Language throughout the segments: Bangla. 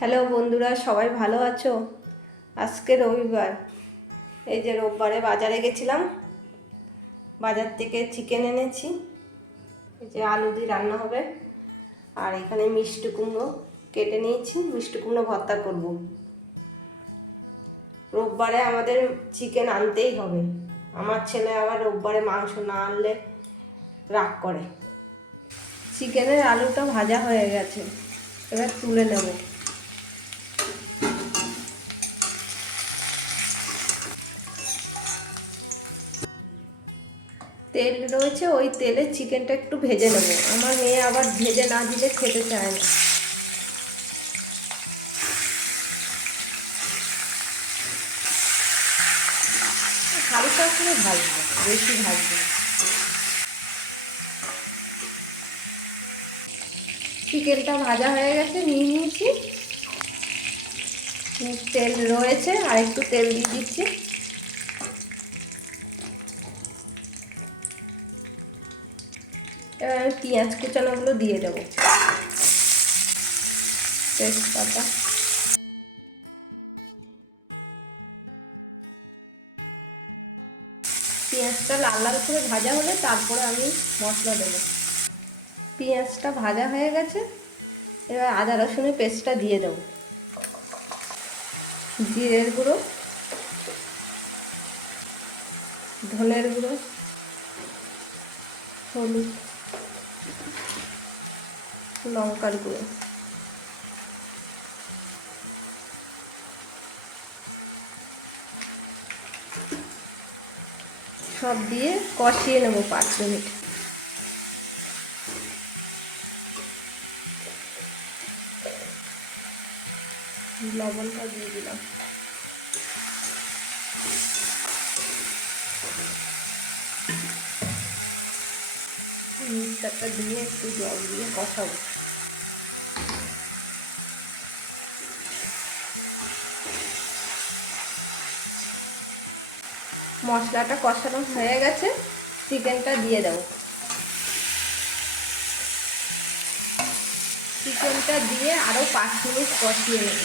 হ্যালো বন্ধুরা, সবাই ভালো আছো? আজকে রবিবার, এই যে রোববারে বাজারে গেছিলাম, বাজার থেকে চিকেন এনেছি। এই যে আলু দিয়ে রান্না হবে। আর এখানে মিষ্টি কুমড়ো কেটে নিয়েছি, মিষ্টি কুমড়ো ভর্তা করব। রোববারে আমাদের চিকেন আনতেই হবে। আমার ছেলে আবার রোববারে মাংস না আনলে রাগ করে। চিকেনের আলুটা ভাজা হয়ে গেছে, এবার তুলে নেব। তেল রয়েছে, ওই তেলে চিকেনটা একটু ভেজে নেব। আমার মেয়ে আবার ভেজে না দিলে খেতে চায় না। হালকা করে ভাজবো, বেশি ভাজবো। চিকেনটা ভাজা হয়ে গেছে, নিয়ে নিয়েছি। তেল রয়েছে, আর একটু তেল দিয়ে দিচ্ছি। এবার আমি পেঁয়াজ কুচানোগুলো দিয়ে দেবো। তেজপাতা, পেঁয়াজটা লাল লাল করে ভাজা হলে তারপরে আমি মশলা দেবো। পেঁয়াজটা ভাজা হয়ে গেছে, এবার আদা রসুনের পেস্টটা দিয়ে দেবো। জিরের গুঁড়ো, ধনের গুঁড়ো, হলুদ, লঙ্কার গুঁড়ো, সব দিয়ে কষিয়ে নেবো 5 মিনিট। লবণটা দিয়ে দিলাম। মিক্সচারটা দিয়ে একটু জল দিয়ে কষাবো। মশলাটা কষানো হয়ে গেছে, চিকেনটা দিয়ে দেবো। চিকেনটা দিয়ে আরও 5 মিনিট কষিয়ে নেব।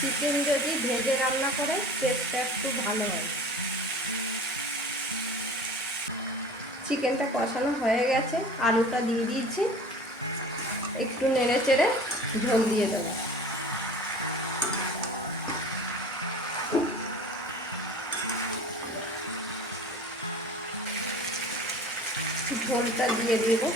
চিকেন যদি ভেজে রান্না করে টেস্টটা একটু ভালো হয়। চিকেনটা কষানো হয়ে গেছে, আলুটা দিয়ে দিয়েছি। একটু নেড়ে চেড়ে ঝোল দিয়ে দেবো। ঝোলটা দিয়ে দেবো।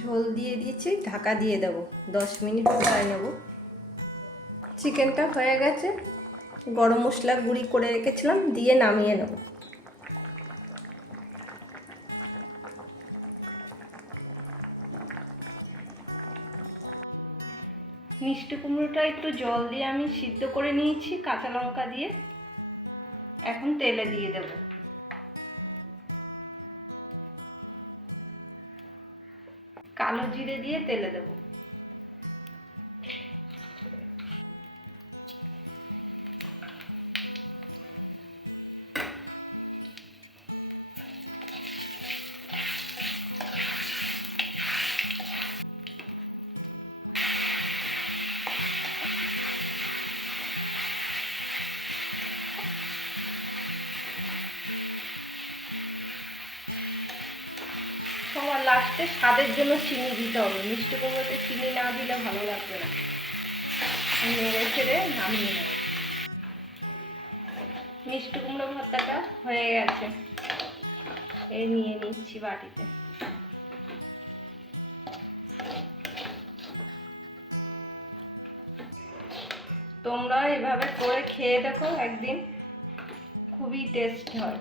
ঝোল দিয়ে দিয়েছি, ঢাকা দিয়ে দেবো। 10 মিনিট ফুটায় নেব। চিকেনটা হয়ে গেছে, গরম মশলা গুঁড়ি করে রেখেছিলাম, দিয়ে নামিয়ে নেব। মিষ্টি কুমড়োটা একটু জল দিয়ে আমি সিদ্ধ করে নিয়েছি কাঁচা লঙ্কা দিয়ে। এখন তেলে দিয়ে দেব। কালো জিরে দিয়ে তেলে দেব। সবার লাস্টে স্বাদের জন্য চিনি দিতে হবে। মিষ্টি কুমড়োতে চিনি না দিলে ভালো লাগবে না। নেড়ে ছেড়ে নামিয়ে নেব। মিষ্টি কুমড়ো ভর্তাটা হয়ে গেছে, এই নিয়ে নিচ্ছি বাটিতে। তোমরা এভাবে করে খেয়ে দেখো একদিন, খুবই টেস্ট হয়।